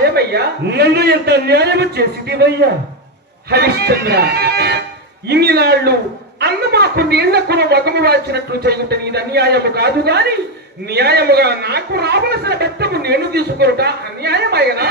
ఏమయ్యా? నన్ను ఎంత న్యాయం చేసిదివయ్యా హరిశ్చంద్ర ఇన్ని నాళ్ళు అన్న మాకు నీళ్ళకు మగము వాల్చినట్లు చేయుట నీది అన్యాయము కాదు గాని న్యాయముగా నాకు రావలసిన బెత్తము నేను తీసుకొనుట అన్యాయమైనా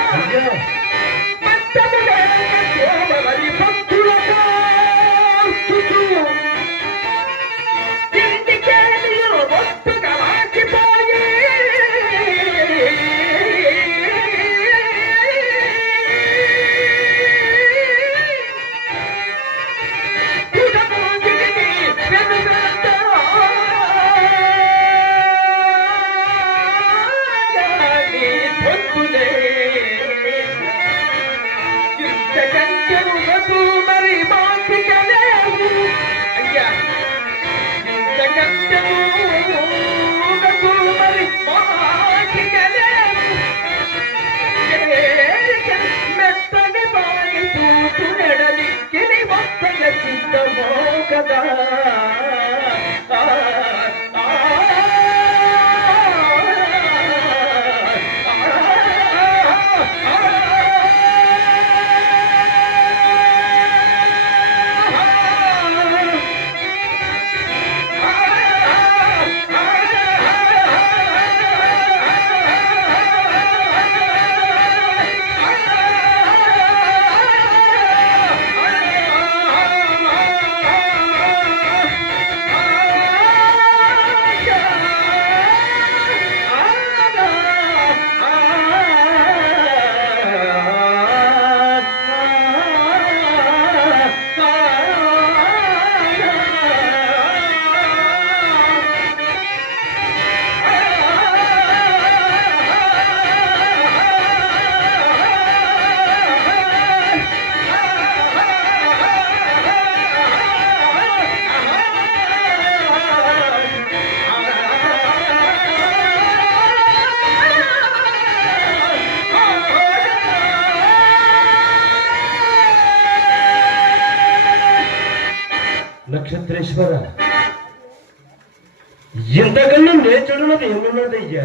ఏమన్నదయ్యా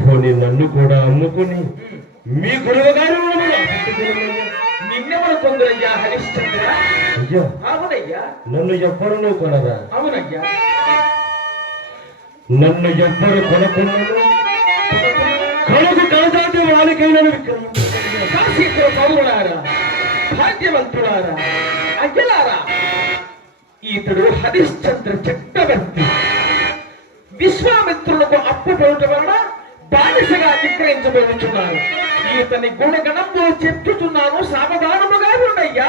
పోనీ నన్ను కూడా అమ్ముకుని మీ గురువు గారు నిన్నెవరు కొందరయ్యా హరిశ్చంద్ర. అయ్యా. అవునయ్యా. నన్ను ఎవ్వరు కొనరా అవునయ్యా. నన్ను ఎవ్వరు కొనకున్నాను కనుక కాదాటి వారికైనా పౌరులారా భాగ్యవంతులారా అయ్యలారా ఇతడు హరిశ్చంద్ర చక్రవర్తి. విశ్వామిత్రులకు అప్పుకోవటం వలన బానిసగా విక్రయించబోతున్నారు ఈతని గుణగణంలో చెప్పుచున్నాను సావధానముగా ఉండయ్యా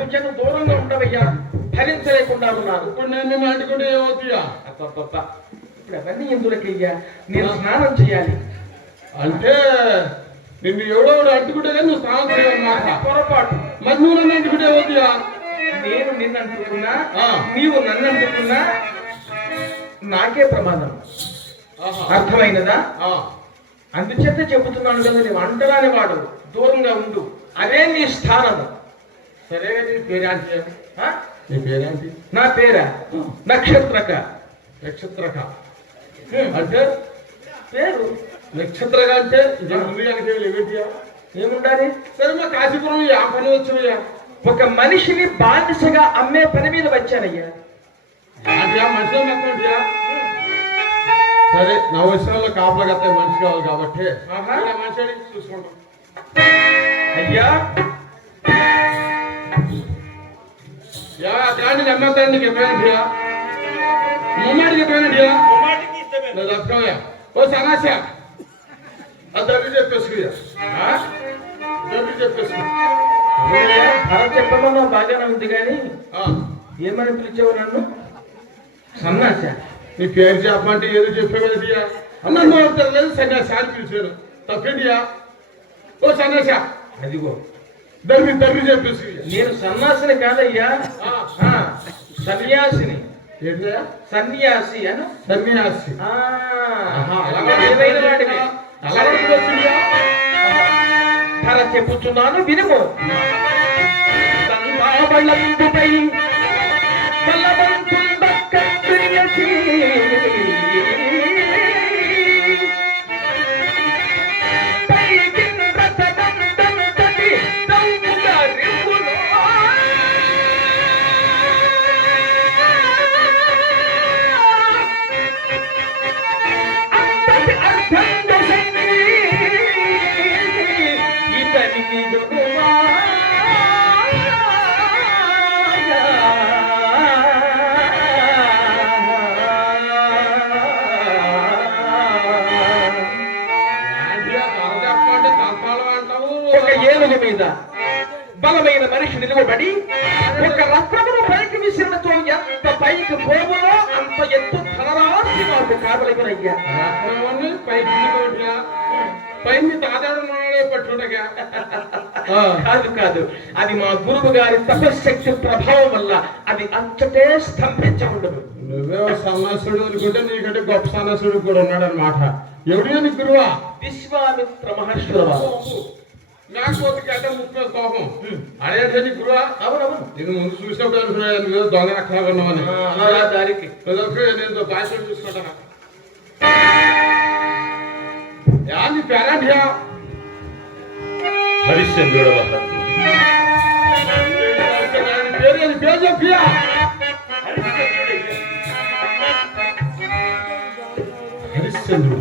అందుచేత దూరంగా ఉండవయ్యా. భరించలేకుండా ఉన్నాను ఇప్పుడు నేను నిన్ను ఏమవుతుందా అబ్బబ్బబ్బ. ఇప్పుడు అవన్నీ ఎందులకయ్యా? నేను స్నానం చేయాలి. అంటే నిన్ను ఎవడో కానీ నువ్వు స్నానం చేయాలన్నమాట పొరపాటు. మరి నువ్వు నన్ను అంటుకుంటే ఏమవుతుందా నేను నిన్ను అంటుకున్నా. నీవు నన్ను అంటుకున్నా నాకే ప్రమాదం. అర్థమైనదా ఆ. అందుచేత చెబుతున్నాను కదా నీవు అంటరాని వాడు దూరంగా ఉండు. అదే నీ స్థానము. సరే నీ పేరేంటి ఆ? నీ పేరేంటి నా పేరా నక్షత్రక నక్షత్రక హ్మ్. అంటే పేరు నక్షత్రక అంటే ఇది ముందు కనుక ఏమిటియా ఏముండాలి సరే మా కాశీపురం ఆ పని వచ్చినయ్యా ఒక మనిషిని బానిసగా అమ్మే పని మీద వచ్చానయ్యా ఏంటియా మనిషిలో మొత్తం సరే నా విషయంలో కాపలా కట్టే మనిషి కావాలి కాబట్టి ఆహా. ఇలా మనిషి అడిగి చూసుకుంటాం అయ్యా యా దాన్ని నమ్మతాను నీకు ఎప్పుడైనా ముమ్మాడికి ఎప్పుడైనా అర్థమయ్యా ఓ అది దగ్గర చెప్పేసుకుయ్యా. దగ్గర చెప్పేసుకు ధర చెప్పమన్నా బాగానే ఉంది కానీ ఆ, ఏమని పిలిచావు నన్ను? సన్నాస నీ పేరు చెప్పమంటే ఏదో చెప్పేవేదియా నన్ను తెలియదు సన్యాసి అని పిలిచాను తప్పేంటియా ఓ సన్యాస. అదిగో. దగ్గర దగ్గర చెప్పేసి. నేను సన్నాసిని కాదయ్యా. సన్యాసిని. సన్యాసి అను? సన్యాసి. వచ్చిందియా ధర చెప్పుచున్నాను వినుము. తంబాబళంబుపై నిలువబడి ఒక రత్నమును పైకి విసిరినతో ఎంత పైకి పోవునో అంత ఎత్తు ధనరాశి మాకు కావలగినయ్యా రత్నమని పైకి తాదాడు మనలే పట్టుడగా కాదు కాదు. అది మా గురువు గారి తపశక్తి ప్రభావం వల్ల అది అంతటే స్తంభించి ఉండదు నువ్వే సన్నాసుడు అనుకుంటే నీకంటే గొప్ప సన్నాసుడు కూడా ఉన్నాడు అనమాట ఎవడియో నీ గురువా? విశ్వామిత్ర మహర్షుల వారు లేకపోతే ముప్పై కోపం. అడే నీ గురువా అవునవును నేను ముందు చూసినప్పుడు అనుకున్నాను నువ్వు దొంగ ఆ, అలాగా దారికి. నేను చూసుకుంటానా? హరిశ్చంద్రుడు వల్ల. పేరు పేరు చెప్పియా? హరిశ్చంద్రుడు.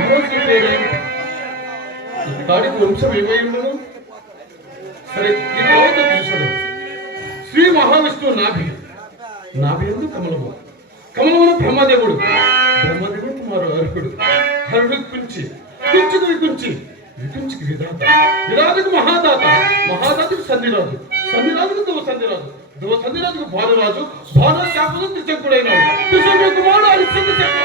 హరిశ్చంద్రుడు కానీ మా గొప్ప మహారాజు వంశం ఏమై సరే ఈ తర్వాత చూసాడు శ్రీ మహావిష్ణువు నాభి. నాభి ఎందు కమలము. కమలమున బ్రహ్మదేవుడు. బ్రహ్మదేవుడు కుమారు అర్హుడు. హరుడు కుంచి. కుంచికి వికుంచి వికుంచికి విధాత. విరాజుకు మహాదాత. మహాదాతకు సంధిరాజు సంధిరాజుకు దువ సంధిరాజు దువ సంధిరాజుకు భానురాజు భాను శాపలు త్రిచకుడైనాడు త్రిశంకుడు కుమారుడు హరిశ్చంద్ర చక్ర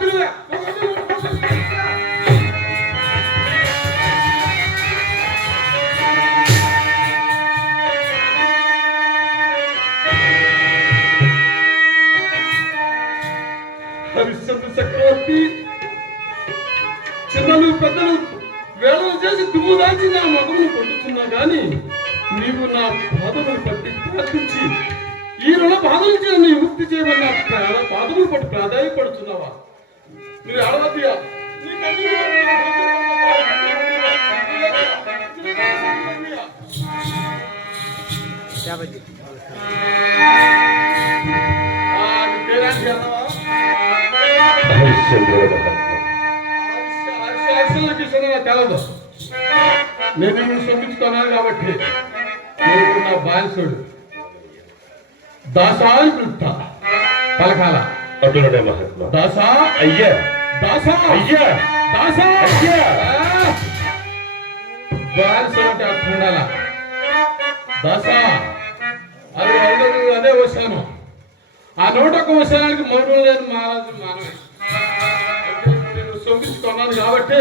మా నాకు తెలదు. నేను సొమ్మించుకున్నాను కాబట్టి నువ్వు నా బానిసుడు. దాసాని పిలుస్తా. పలకాల. అటులనే మహాత్మ. దాసా అయ్యా. దాసా అయ్యా. దాసా. అయ్యా. బానిసుడు అంటే అర్థం ఉండాల? దాసా. అది అదే వచ్చాను ఆ నూట ఒక్క వచనానికి మౌనం లేదు మహారాజు మానవే నేను సొమ్మించుకున్నాను కాబట్టి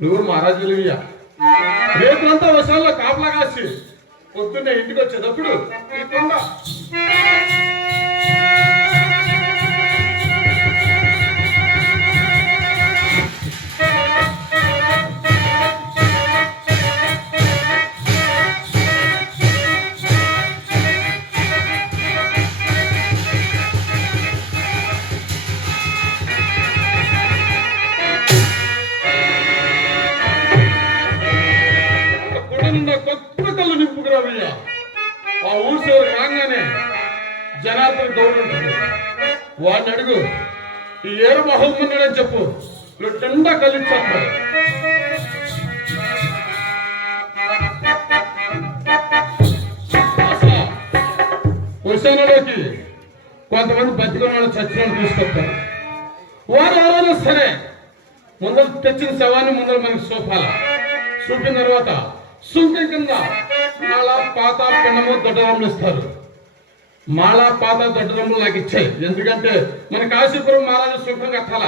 నువ్వు మహారాజు విలువయ్యా. రేపులంతా వశాల్లో కాపలా కాసి పొద్దున్నే ఇంటికి వచ్చేటప్పుడు కొంతమంది బతికున్న వాళ్ళు చచ్చిన వాళ్ళు తీసుకొస్తారు. వారు ఎవరైనా సరే ముందర తెచ్చిన శవాన్ని ముందర మనకి చూపాల. చూపిన తర్వాత సుంకం కింద మాల పాత పిండము దొడ్డరములు ఇస్తారు. మాల పాత దొడ్డరములు నాకు ఇచ్చాయి. ఎందుకంటే మన కాశీపురం మహారాజు శుభ్రం కట్టాల.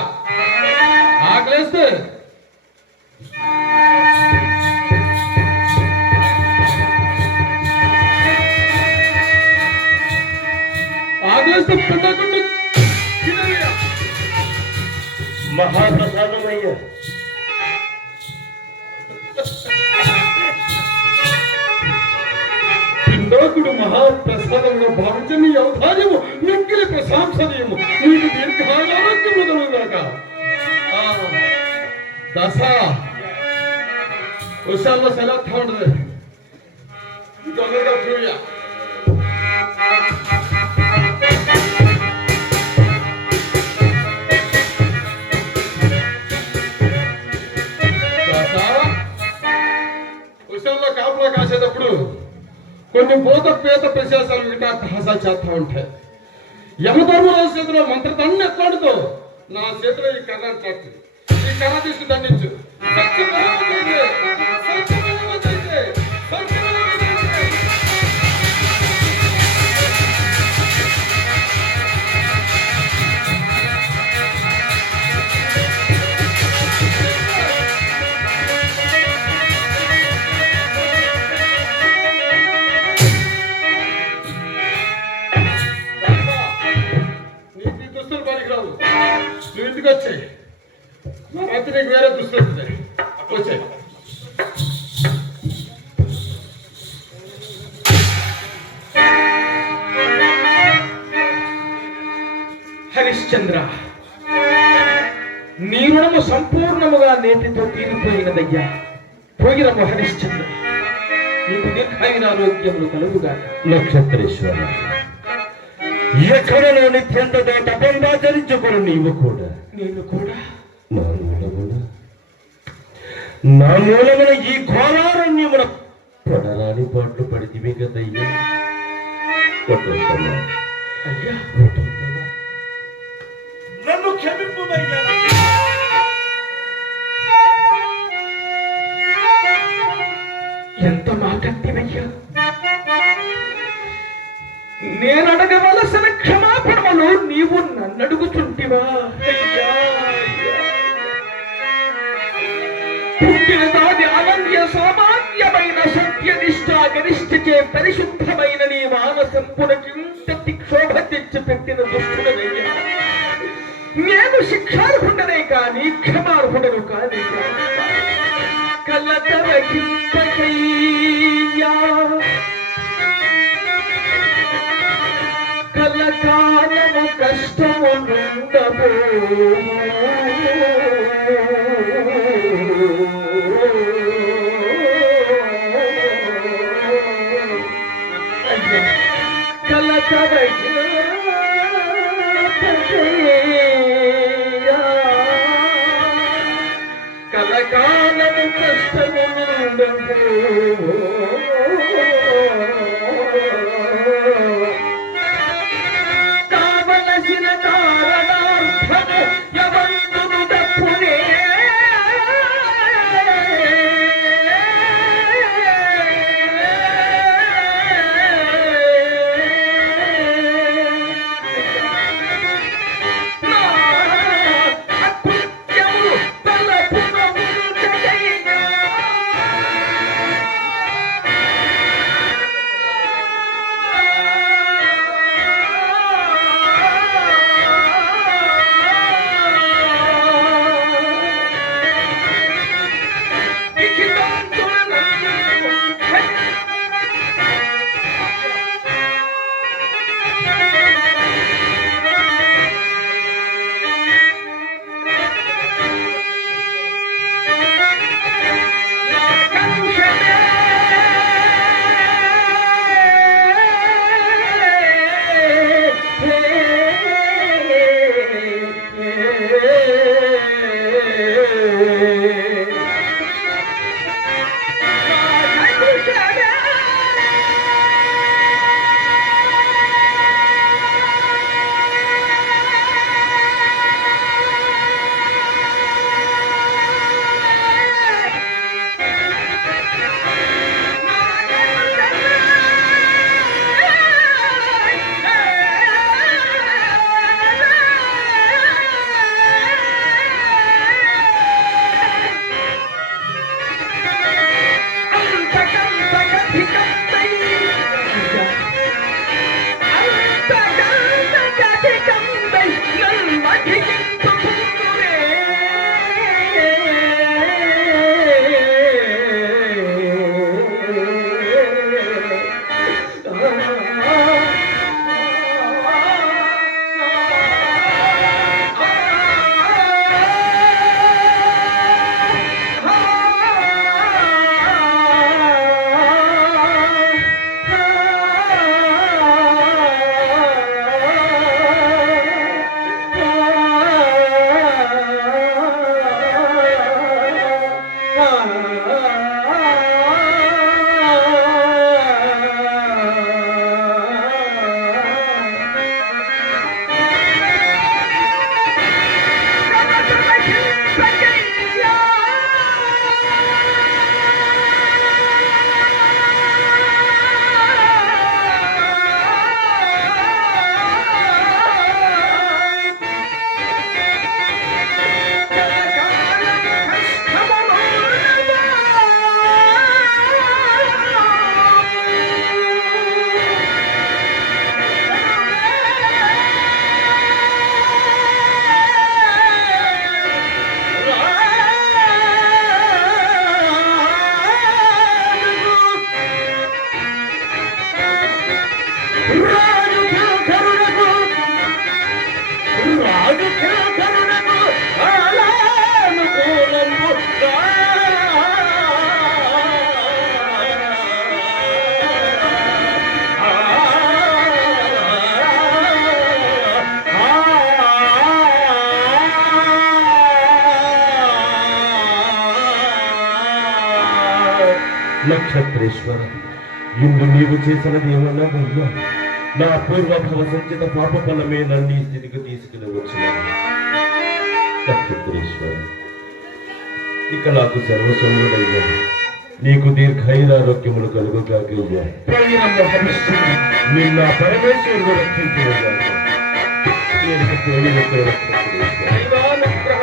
ఆకలేస్తే ఆకలేస్తే పిండకుండా తినయ్యా. మహాప్రసాదం అయ్యా పిండాకుడు మహాప్రసాదంలో భావించని అవధార్యము మిక్కిలి ప్రశాంసనీయము నీకు దీర్ఘారోగ్యము కలుగుగాక ఆ, దశ విషయాల్లో సెలవుతా ఉండదు తొందరగా చూయ విషయంలో కాపులా కాసేటప్పుడు కొన్ని భూత పేత ప్రశాసాలు వింటా తహసా చేస్తా ఉంటాయి. యమధర్మరాజు చేతిలో మంత్రదండ ఎత్తాడుతో నా చేతిలో ఈ కర్ర చాటు ఈ కర్ర తీసుకు దండించు. హరిశ్చంద్ర నీ రుణము సంపూర్ణముగా నేటితో తీరిపోయినదయ్యా. పోయిన హరిశ్చంద్ర నీకు దీర్ఘాయుర ఆరోగ్యములు కలుగుగాక. నక్షత్రేశ్వర ఎక్కడలో నిత్యంతో తపంబాచరించుకుని నీవు కూడా. నేను కూడా. నా మూలమున నా మూలమున ఈ ఘోరారణ్యమున పడరాని పాటలు పడితివి కదయ్యా. అయ్యా. నన్ను క్షమింపుమయ్యా. ఎంత మాటంటివయ్యా? నేను అడగవలసిన క్షమాపణలు నీవు నన్ను అడుగుచుంటివా అయ్యా, అయ్యా. పుట్టిన దాది అనన్య గరిష్ఠచే పరిశుద్ధమైన నీ మానసంపునకి ఇంతటి క్షోభ తెచ్చి పెట్టిన దుష్టుడనయ్యా నేను శిక్షార్హుడనే కాని క్షమార్హుడను కానీ కలతరకింపకయ్యా కలకాలము కష్టము ఉండబో కలకాలము చేసిన చేసినది ఏమన్నా నా పూర్వభవ సంచిత పాప ఫలమే నన్ను ఈ స్థితికి తీసుకుని వచ్చిన ఇక నాకు సర్వసముడయ్యా నీకు దీర్ఘైరారోగ్యములు కలుగుగాకయ్యా. పోయినమ్మ నిన్న పరమేశ్వరుడు రక్షించిన నేను కోరిన కోరిక దైవానుగ్రహ